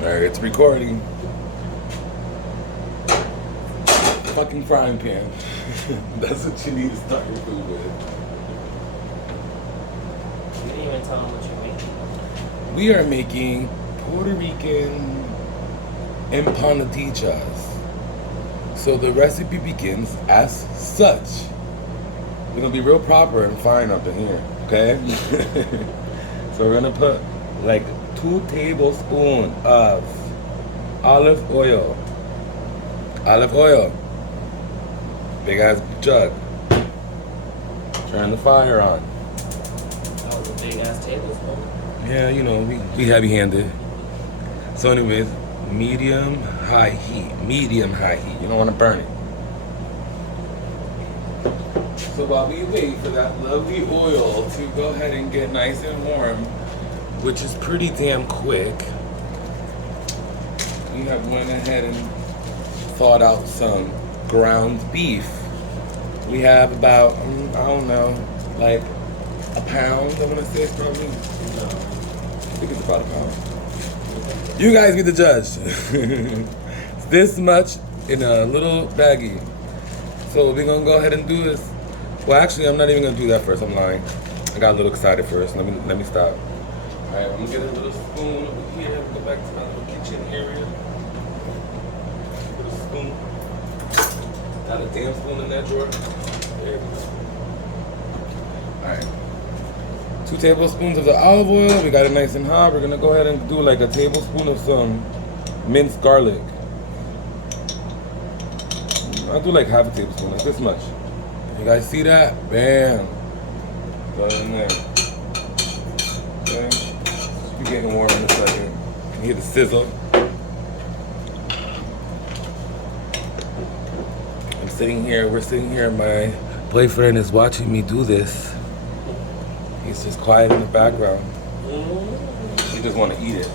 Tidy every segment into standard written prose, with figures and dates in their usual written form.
Alright, it's recording. Fucking frying pan. That's what you need to start your food with. You didn't even tell them what you're making. We are making Puerto Rican Empanadas. So the recipe begins as such. We're gonna be real proper and fine up in here, okay? So we're gonna put like 2 tablespoons of olive oil. Olive oil. Big ass jug. Turn the fire on. That was a big ass tablespoon. Yeah, you know, we heavy handed. So anyways, medium high heat. Medium high heat. You don't want to burn it. So while we wait for that lovely oil to go ahead and get nice and warm, which is pretty damn quick, we have went ahead and thawed out some ground beef. We have about, I don't know, like a pound, I want to say it's probably. No. I think it's about a pound. You guys be the judge. It's this much in a little baggie. So what we're going to go ahead and do is, well actually I'm not even going to do that first, I'm lying. I got a little excited first, let me stop. Alright, I'm going to get a little spoon over here, go back to my little kitchen area. Little spoon. Got a damn spoon in that drawer. There we go. Alright. 2 tablespoons of the olive oil. We got it nice and hot. We're gonna go ahead and do like a tablespoon of some minced garlic. I'll do like half a tablespoon, like this much. You guys see that? Bam. Go in there. Okay. Be getting warm in a second. You hear the sizzle. We're sitting here, my boyfriend is watching me do this. He's just quiet in the background. He just want to eat it.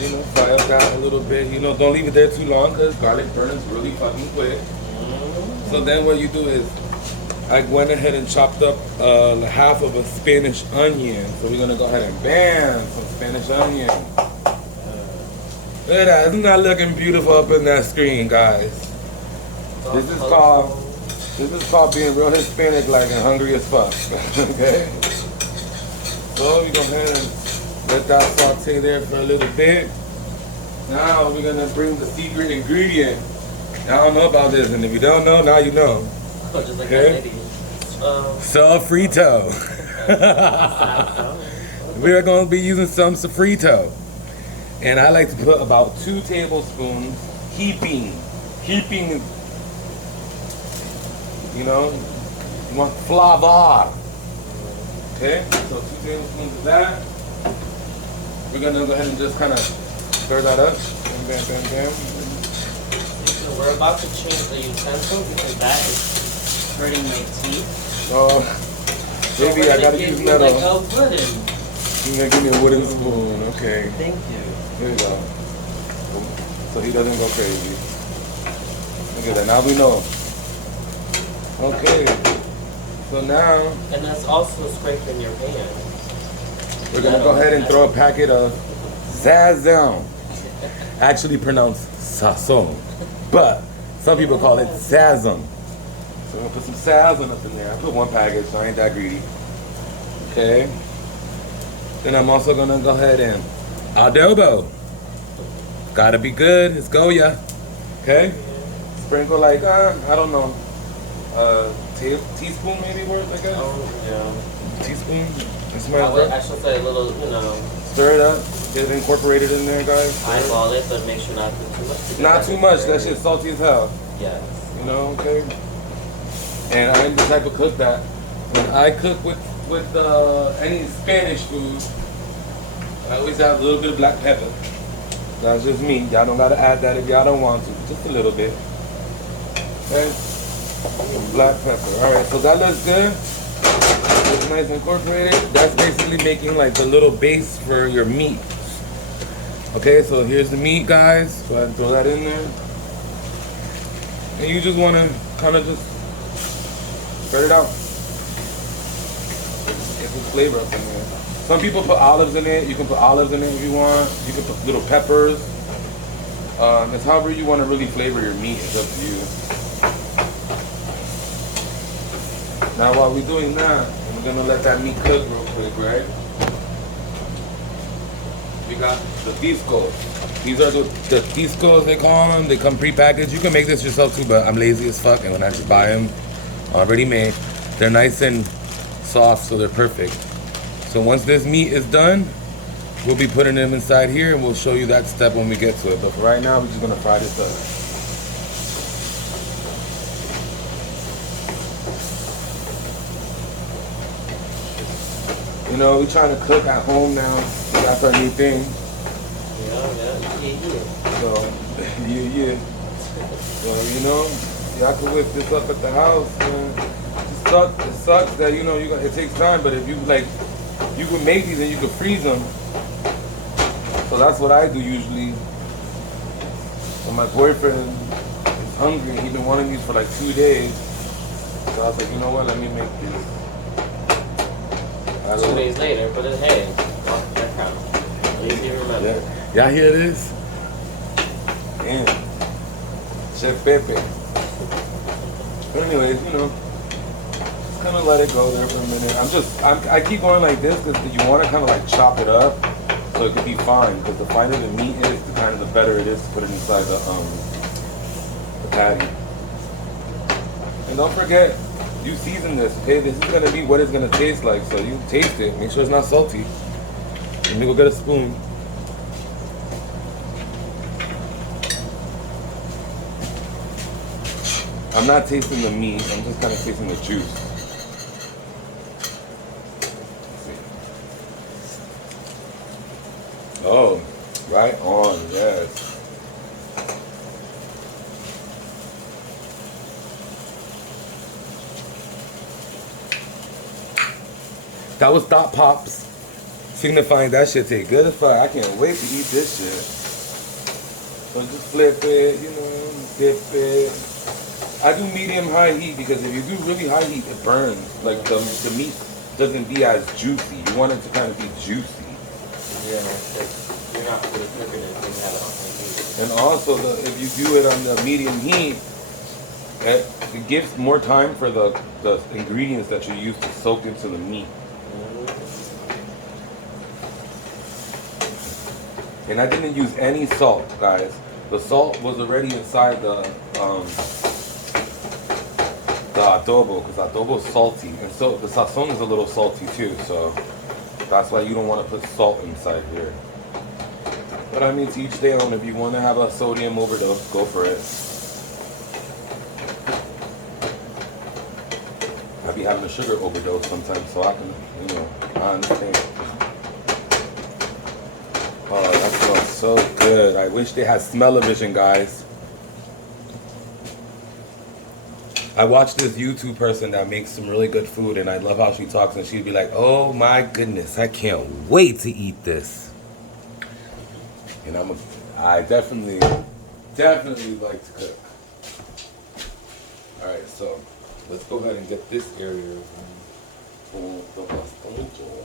You know, fry up that a little bit. You know, don't leave it there too long because garlic burns really fucking quick. So then what you do is, I went ahead and chopped up half of a Spanish onion. So we're gonna go ahead and bam, some Spanish onion. Look at that, isn't that looking beautiful up in that screen, guys? This is called being real Hispanic, like, and hungry as fuck. Okay? So we go ahead and let that saute there for a little bit. Now we're gonna bring the secret ingredient. I don't know about this, and if you don't know, now you know. Just like okay? Sofrito. We're gonna be using some sofrito. And I like to put about 2 tablespoons heaping, you know, you want flavor. Okay, so 2 tablespoons of that. We're gonna go ahead and just kind of stir that up. Bam, bam, bam, bam. So we're about to change the utensil because that is hurting my teeth. Oh, maybe I gotta use metal. Like a wooden. You're gonna give me a wooden spoon, okay. Thank you. Here we go. So he doesn't go crazy. Look at that. Now we know. Okay. So now. And that's also scraping your pan. We're gonna go ahead and throw a packet of sazon. Actually pronounced sazon, but some people call it sazon. So I'm gonna put some sazon up in there. I put 1 package, so I ain't that greedy. Okay. Then I'm also gonna go ahead and adobo. Gotta be good. It's Goya. Okay? Sprinkle like, I don't know, teaspoon maybe worth, I guess? Oh, yeah. Teaspoon? I should say a little, you know. Stir it up. Get it incorporated in there, guys. Eyeball it, but make sure not to too much. Not too much. That shit's salty as hell. Yes. You know, okay? And I'm the type of cook that when I cook with any Spanish food, I always have a little bit of black pepper. That's just me. Y'all don't gotta add that if y'all don't want to. Just a little bit. Okay? Black pepper. Alright, so that looks good. It's nice and incorporated. That's basically making like the little base for your meat. Okay, so here's the meat, guys. Go ahead and throw that in there. And you just wanna kind of just spread it out. Get some flavor up in there. Some people put olives in it. You can put olives in it if you want. You can put little peppers. It's however you want to really flavor your meat. It's up to you. Now while we're doing that, we're gonna let that meat cook real quick, right? We got the piscos. These are the piscos, they call them. They come pre-packaged. You can make this yourself too, but I'm lazy as fuck, and when I just buy them already made, they're nice and soft, so they're perfect. So once this meat is done, we'll be putting them inside here, and we'll show you that step when we get to it. But for right now, we're just gonna fry this up. You know, we're trying to cook at home now. So that's our new thing. Yeah. So, yeah. So, you know, y'all can whip this up at the house, man. It sucks that, you know, it takes time, but if you, like, you can make these and you can freeze them. So that's what I do usually. When my boyfriend is hungry, he's been wanting these for like 2 days. So I was like, you know what, let me make these. 2 days later, but hey, that counts. At least you remember. Yeah. Y'all hear this? Damn. Chef Pepe. But anyways, you know, just kind of let it go there for a minute. I keep going like this because you want to kind of like chop it up so it could be fine. Because the finer the meat is, the kind of the better it is to put it inside the patty. And don't forget, you season this, okay? This is gonna be what it's gonna taste like, so you taste it. Make sure it's not salty. Let me go get a spoon. I'm not tasting the meat, I'm just kind of tasting the juice. Oh, right on, yes. That was Thought Pops, signifying that shit tastes good as fuck. I can't wait to eat this shit. So just flip it, you know, dip it. I do medium-high heat because if you do really high heat, it burns. Like the meat doesn't be as juicy. You want it to kind of be juicy. Yeah, like you're not really cooking it when you have it on high heat. And also, if you do it on the medium heat, it gives more time for the ingredients that you use to soak into the meat. And I didn't use any salt, guys. The salt was already inside the adobo, because adobo is salty, and so the sazon is a little salty too. So that's why you don't want to put salt inside here. But I mean, to each their own. If you want to have a sodium overdose, go for it. I be having a sugar overdose sometimes, so I can, you know, I understand. Oh, that smells so good. I wish they had smell-o-vision, guys. I watched this YouTube person that makes some really good food, and I love how she talks, and she'd be like, oh my goodness, I can't wait to eat this. And I definitely like to cook. Alright, so let's go ahead and get this area for the pastelitos.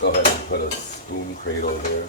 Go ahead and put a spoon cradle there.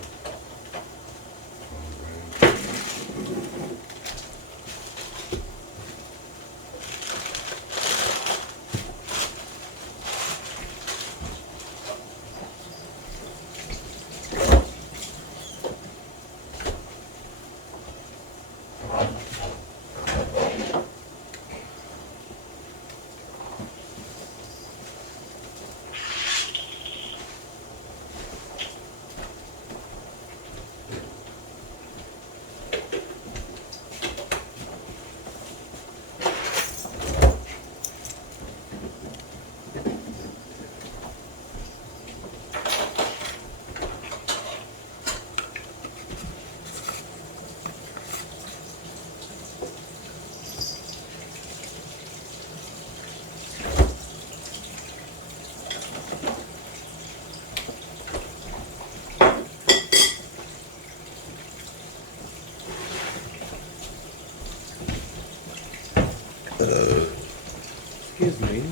Excuse me.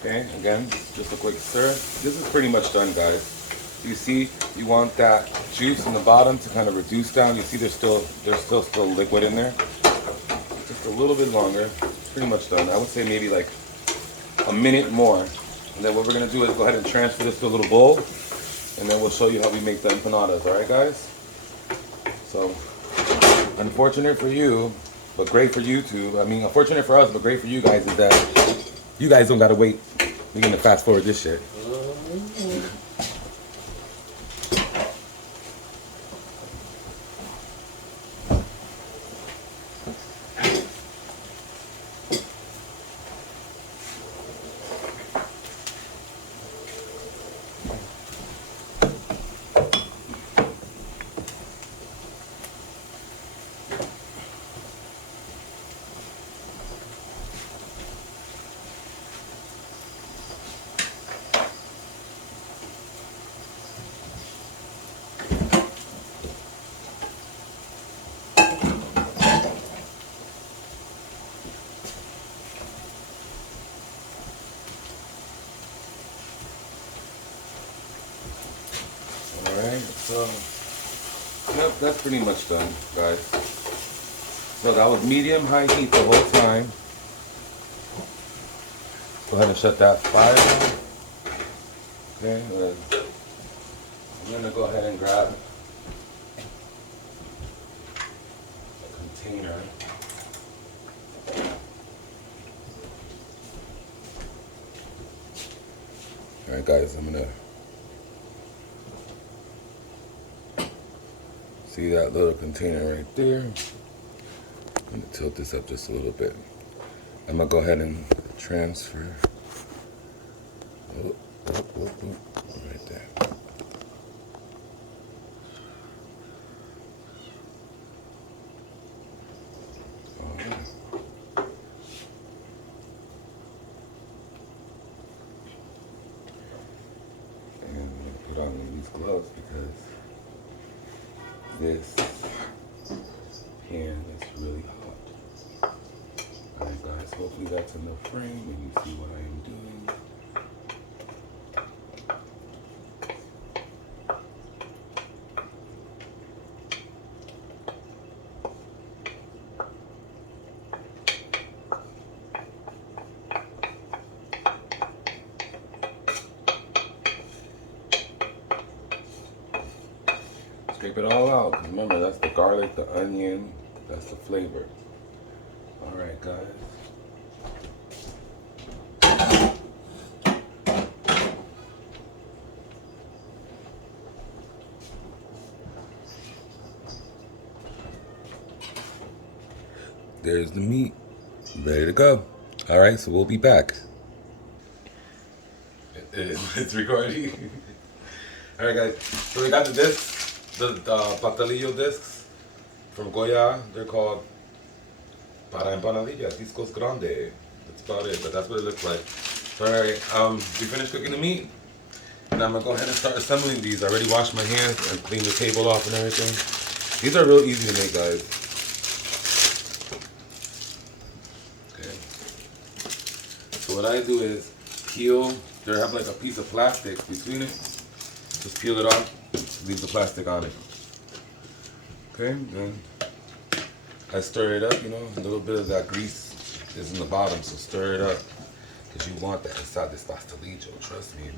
Okay, again, just a quick stir. This is pretty much done, guys. You see, you want that juice in the bottom to kind of reduce down. You see, there's still liquid in there. Just a little bit longer. It's pretty much done. I would say maybe like a minute more. And then what we're gonna do is go ahead and transfer this to a little bowl, and then we'll show you how we make the empanadas. All right, guys? So, unfortunate for you, but great for YouTube. I mean, unfortunate for us, but great for you guys is that you guys don't gotta wait. We're gonna fast forward this shit. Alright, so yep, that's pretty much done, guys. So that was medium-high heat the whole time. Go ahead and shut that fire down. Okay, and then I'm gonna go ahead and grab a container. Alright guys, I'm gonna see that little container right there. I'm gonna tilt this up just a little bit. I'm gonna go ahead and transfer. Right there. And I'm gonna put on these gloves because this pan is really hot. Alright guys, hopefully that's in the frame and you see what I am doing. Scrape it all out. Remember, that's the garlic, the onion, that's the flavor. Alright, guys. There's the meat. Ready to go. Alright, so we'll be back. It's recording. Alright, guys. So we got the discs. The Pastelillo discs from Goya. They're called para empanadillas, discos grande. That's about it, but that's what it looks like. Alright, we finished cooking the meat. And I'm gonna go ahead and start assembling these. I already washed my hands and cleaned the table off and everything. These are real easy to make, guys. Okay. So what I do is peel. They have like a piece of plastic between it. Just peel it off. Leave the plastic on it. Okay, then I stir it up, you know, a little bit of that grease is in the bottom, so stir it up. Because you want that inside this pastelillo, trust me.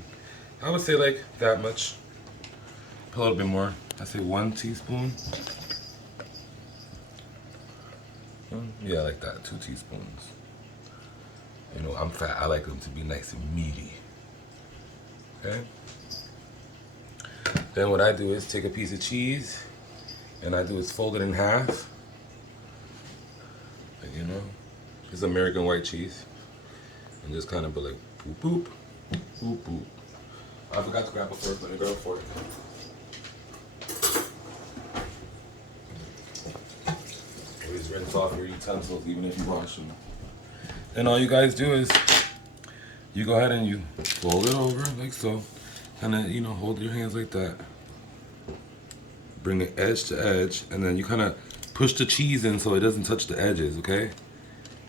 I would say like that much. Put a little bit more. I say 1 teaspoon. Yeah, like that, 2 teaspoons. You know, I'm fat, I like them to be nice and meaty. Okay? Then what I do is take a piece of cheese and I do is fold it in half. Like, you know, it's American white cheese. And just kind of be like boop boop, boop boop. I forgot to grab a fork, let me grab a fork. Always rinse off your utensils even if you wash them. Then all you guys do is you go ahead and you fold it over like so. Kind of, you know, hold your hands like that. Bring it edge to edge, and then you kind of push the cheese in so it doesn't touch the edges, okay?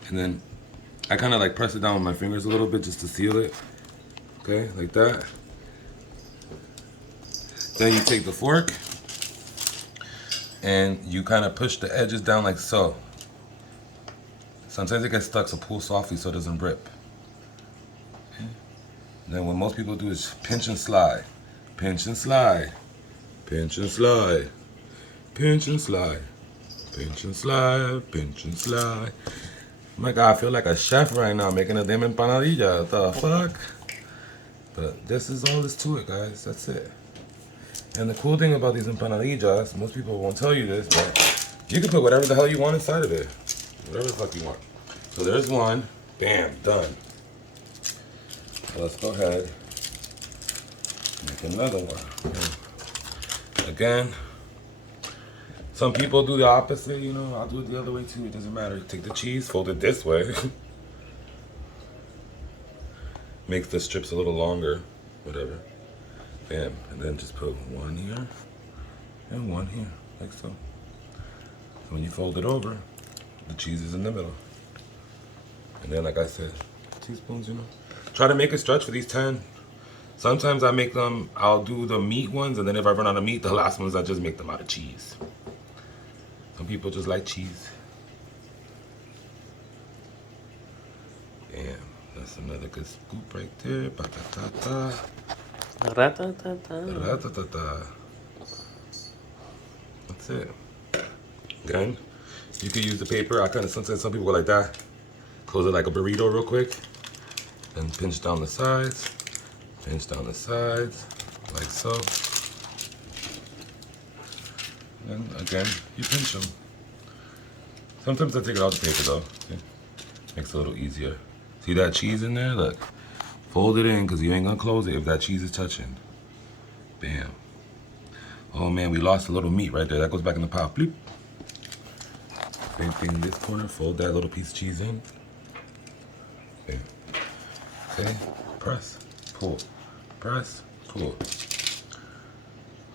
And then I kind of like press it down with my fingers a little bit just to seal it, okay, like that. Then you take the fork and you kind of push the edges down like so. Sometimes it gets stuck, so pull softly so it doesn't rip. Okay. Then what most people do is pinch and slide. Pinch and slide. Pinch and slide. Pinch and slide. Pinch and slide. Pinch and slide. Oh my God, I feel like a chef right now making a damn empanadilla. What the fuck? But this is all there's to it, guys. That's it. And the cool thing about these empanadillas, most people won't tell you this, but you can put whatever the hell you want inside of it. Whatever the fuck you want. So there's one. Bam, done. So let's go ahead and make another one. Again, some people do the opposite, you know. I'll do it the other way too. It doesn't matter. Take the cheese, fold it this way. Makes the strips a little longer. Whatever. Bam. And then just put one here and one here, like so. When you fold it over, the cheese is in the middle. And then, like I said, teaspoons, you know. Try to make a stretch for these 10. Sometimes I make them, I'll do the meat ones, and then if I run out of meat, the last ones I just make them out of cheese. Some people just like cheese. Damn, that's another good scoop right there. Ba-ta-ta-ta. Ra-ta-ta-ta. Ra-ta-ta-ta. That's it. Again, you can use the paper. I kind of, sometimes some people go like that. Close it like a burrito real quick. Then pinch down the sides. Pinch down the sides, like so. And again, you pinch them. Sometimes I take it out the paper though. Okay. Makes it a little easier. See that cheese in there? Look. Fold it in because you ain't gonna close it if that cheese is touching. Bam. Oh man, we lost a little meat right there. That goes back in the pot. Bloop. Same thing in this corner. Fold that little piece of cheese in. Bam. Okay. Press. Pull. Press. Pull.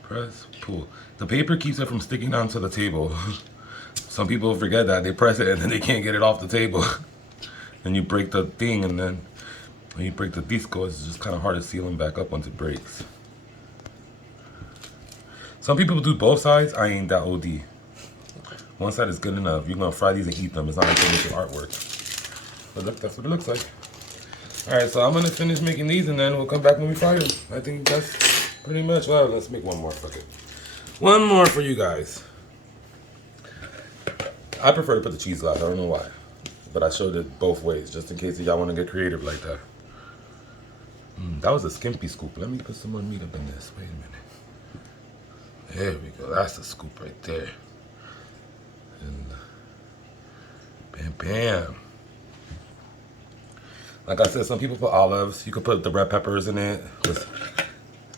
Press. Pull. The paper keeps it from sticking onto the table. Some people forget that. They press it and then they can't get it off the table. And you break the thing, and then when you break the disco, it's just kind of hard to seal them back up once it breaks. Some people do both sides. I ain't that OD. One side is good enough. You're going to fry these and eat them. It's not like they're making artwork. But look, that's what it looks like. Alright, so I'm going to finish making these, and then we'll come back when we fry them. I think that's pretty much. Well, let's make one more. Fuck it. One more for you guys. I prefer to put the cheese last. I don't know why. But I showed it both ways, just in case y'all want to get creative like that. That was a skimpy scoop. Let me put some more meat up in this. Wait a minute. There we go. That's the scoop right there. And bam, bam. Like I said, some people put olives. You could put the red peppers in it.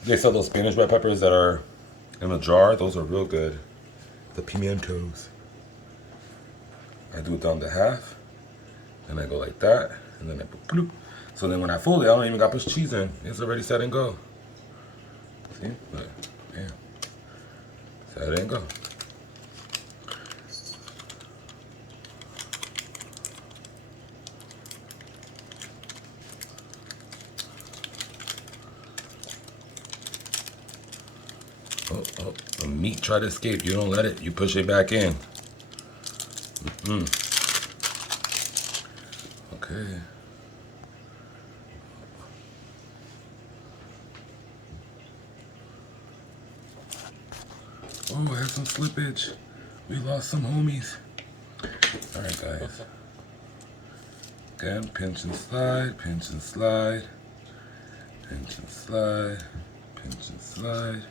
They sell those Spanish red peppers that are in a jar. Those are real good. The pimientos. I do it down to half. And I go like that. And then I put bloop. So then when I fold it, I don't even got to push cheese in. It's already set and go. See? Look. Bam. Set and go. Oh, the meat try to escape. You don't let it. You push it back in. Okay. Oh, I have some slippage. We lost some homies. Alright, guys. Again, pinch and slide, pinch and slide, pinch and slide, pinch and slide,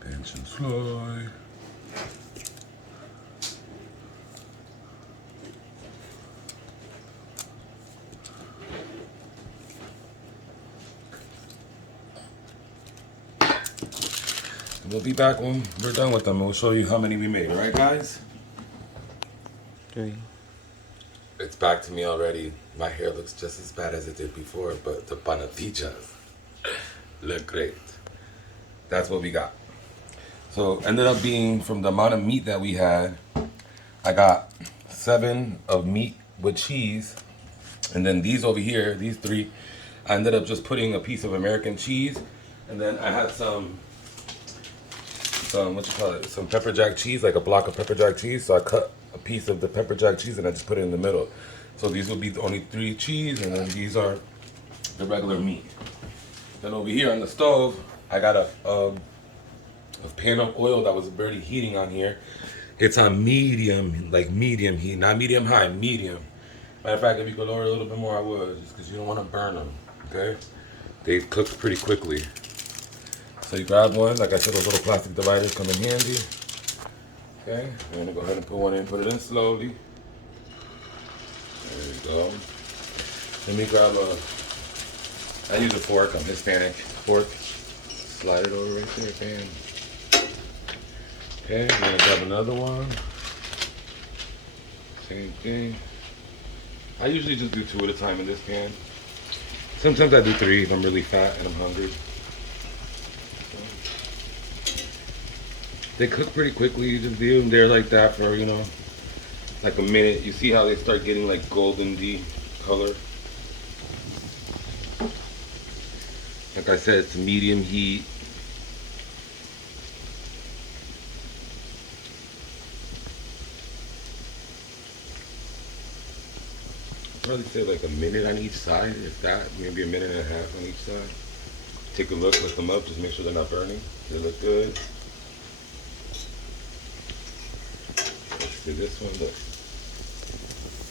pinch and slide. We'll be back when we're done with them. We'll show you how many we made. All right, guys? 3. It's back to me already. My hair looks just as bad as it did before, but the panadillas look great. That's what we got. So ended up being, from the amount of meat that we had, I got 7 of meat with cheese. And then these over here, these 3, I ended up just putting a piece of American cheese. And then I had some what you call it, some pepper jack cheese, like a block of pepper jack cheese. So I cut a piece of the pepper jack cheese and I just put it in the middle. So these will be the only 3 cheese, and then these are the regular meat. Then over here on the stove, I got a pan of oil that was already heating on here. It's on medium, like medium heat, not medium high, medium. Matter of fact, if you could lower it a little bit more, I would, just because you don't want to burn them, okay? They cook pretty quickly. So you grab one, like I said, those little plastic dividers come in handy. Okay, I'm gonna go ahead and put one in, put it in slowly. There we go. Let me grab I use a fork, I'm Hispanic fork. Slide it over right there, bam. Okay, I'm gonna grab another one. Same thing. I usually just do 2 at a time in this pan. Sometimes I do 3 if I'm really fat and I'm hungry. They cook pretty quickly. You just leave them there like that for, you know, like a minute. You see how they start getting like golden-y color. Like I said, it's medium heat. I'd probably say like a minute on each side, if that, maybe a minute and a half on each side. Take a look, lift them up, just make sure they're not burning. They look good. Let's do this one, look.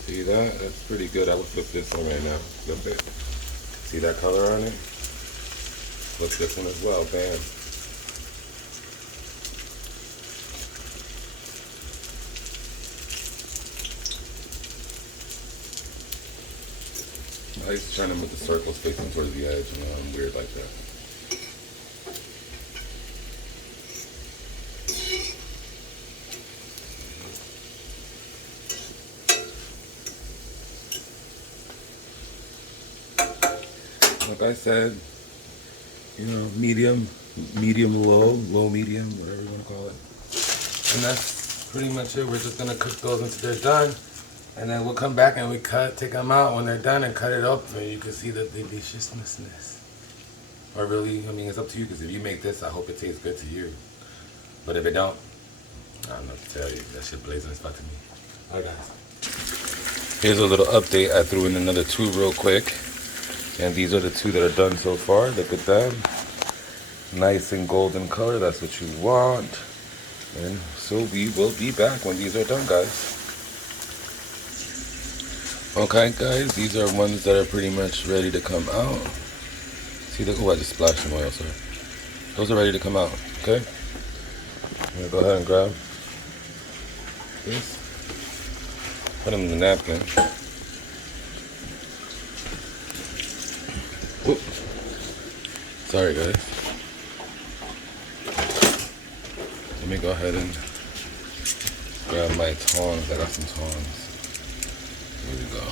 See that? That's pretty good. I would flip this one right now. Flip it. See that color on it? Flip this one as well, bam. I used to try them with the circles facing towards the edge, and I'm weird like that. Like I said, you know, medium, low, medium, whatever you want to call it. And that's pretty much it. We're just going to cook those until they're done. And then we'll come back and we take them out when they're done and cut it up so you can see the deliciousness. Or really, I mean, it's up to you, because if you make this, I hope it tastes good to you. But if it don't, I don't know what to tell you. That shit blazing is about to me. Alright guys. Here's a little update. I threw in another 2 real quick. And these are the 2 that are done so far. Look at them. Nice and golden color. That's what you want. And so we will be back when these are done, guys. Okay, guys. These are ones that are pretty much ready to come out. See, oh, I just splashed some oil, sorry. Those are ready to come out, okay? I'm going to go ahead and grab this. Put them in the napkin. Whoop. Sorry, guys. Let me go ahead and grab my tongs. I got some tongs. Here we go.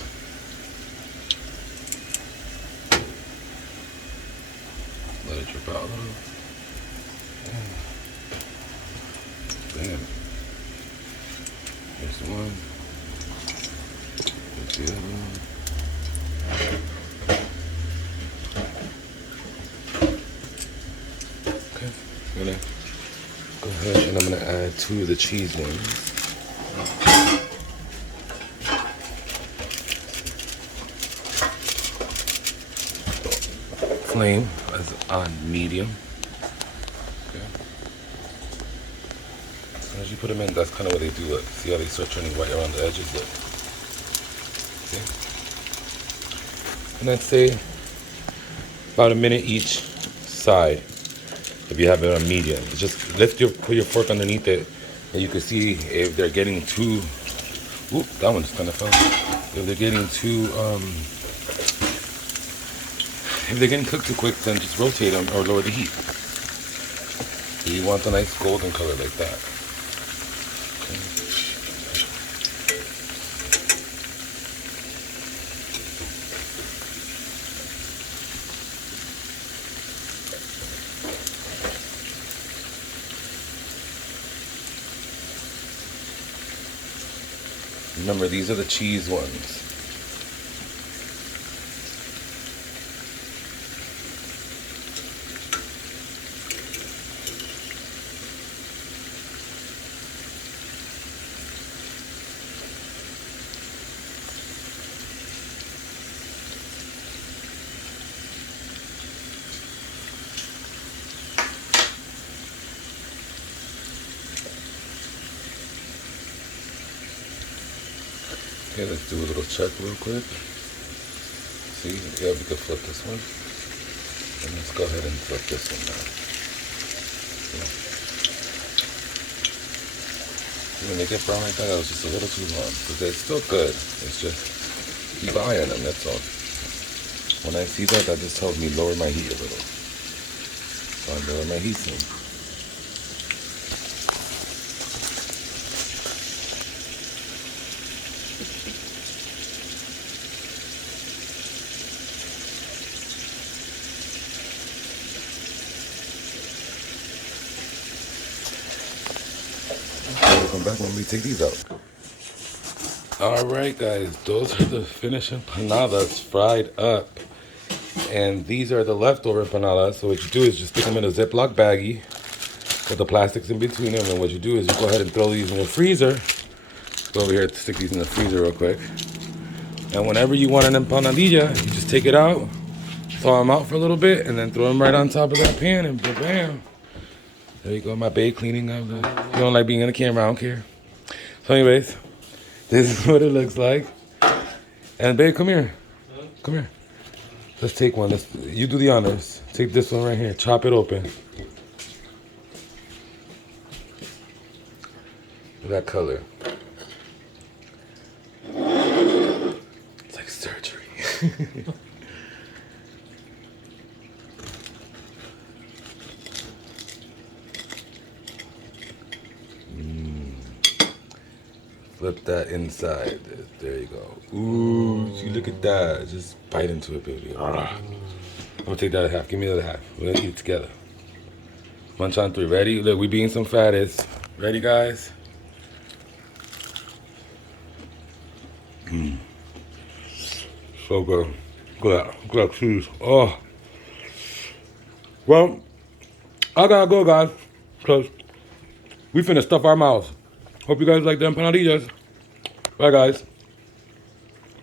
Let it drip out a little. Bam. Here's one. Here's the other one. Okay, I'm gonna go ahead and I'm gonna add 2 of the cheese ones. Flame is on medium. Okay. As you put them in, that's kind of what they do. Look, see how they start turning white around the edges. Look. See? And I'd say about a minute each side. If you have it on medium, just put your fork underneath it, and you can see if they're getting too. Oop, that one just kind of fell. If they're getting too if they're getting cooked too quick, then just rotate them or lower the heat. So you want a nice golden color like that. Okay. Remember, these are the cheese ones. Okay, let's do a little check real quick. See, yeah, we can flip this one. And let's go ahead and flip this one now. See, when they get brown like that, that was just a little too long. But they're still good. It's just, keep eyeing them, that's all. When I see that, that just tells me lower my heat a little. So I lower my heat some. We'll come back when we take these out. Alright guys, those are the finished empanadas fried up. And these are the leftover empanadas. So what you do is just stick them in a Ziploc baggie with the plastics in between them. And what you do is you go ahead and throw these in your freezer. Go over here to stick these in the freezer real quick. And whenever you want an empanadilla, you just take it out, thaw them out for a little bit, and then throw them right on top of that pan and bam. There you go, my babe cleaning up. You don't like being in the camera, I don't care. So anyways, this is what it looks like. And babe, come here. Come here. Let's take one. You do the honors. Take this one right here. Chop it open. Look at that color. It's like surgery. Flip that inside. There you go. Ooh, see, look at that. Just bite into it, baby. I'm gonna take that half. Give me the other half. We're gonna eat it together. Munch on three. Ready? Look, we being some fatties. Ready, guys? So good. Look at that cheese. Oh. Well, I gotta go, guys, because we finna stuff our mouths. Hope you guys like the empanadillas. Bye, guys.